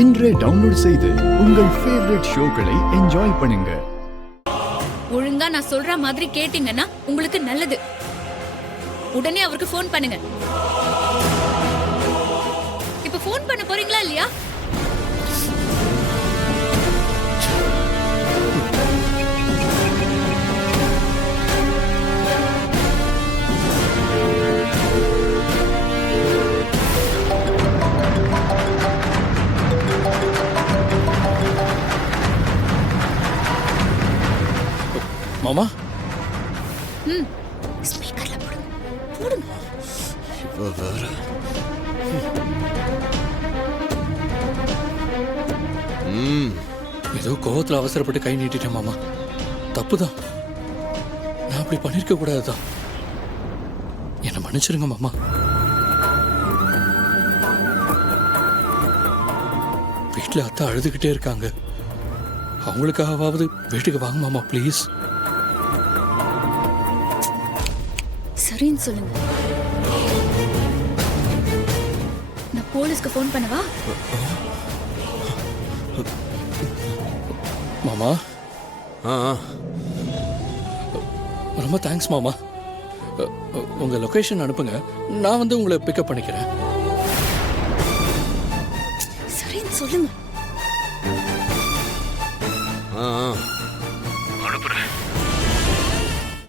இன்றே டவுன்லோட் செய்து உங்கள் ஃபேவரட் ஷோக்களை என்ஜாய் பண்ணுங்க. ஒழுங்கா நான் சொல்ற மாதிரி கேட்டீங்கன்னா உங்களுக்கு நல்லது. உடனே அவருக்கு ஃபோன் பண்ணுங்க. இப்ப ஃபோன் பண்ண போறீங்களா இல்லையா? மாமா ஸ்பீக்கர்ல போடுங்க. போடுங்க. இப்ப வேற ஏதோ கோவத்துல அவசரப்பட்டு கை நீட்டிட்டேன் மாமா. தப்புதான். நான் அப்படி பண்ணிருக்க கூடாதுதான். என்ன மன்னிச்சிருங்க மாமா. வீட்டுல அத்தை அழுதுகிட்டே இருக்காங்க. அவங்களுக்காகவாவது வீட்டுக்கு வாங்க மாமா ப்ளீஸ். சரின்னு சொல்லுங்க. நான் போலீஸ்க்கு ஃபோன் பண்ணவா? மாமா ரொம்ப தேங்க்ஸ் மாமா. உங்க லொகேஷன் அனுப்புங்க, நான் வந்து உங்களை பிக்கப் பண்ணிக்கிறேன். சரின்னு சொல்லுங்க. அனுப்புறேன்.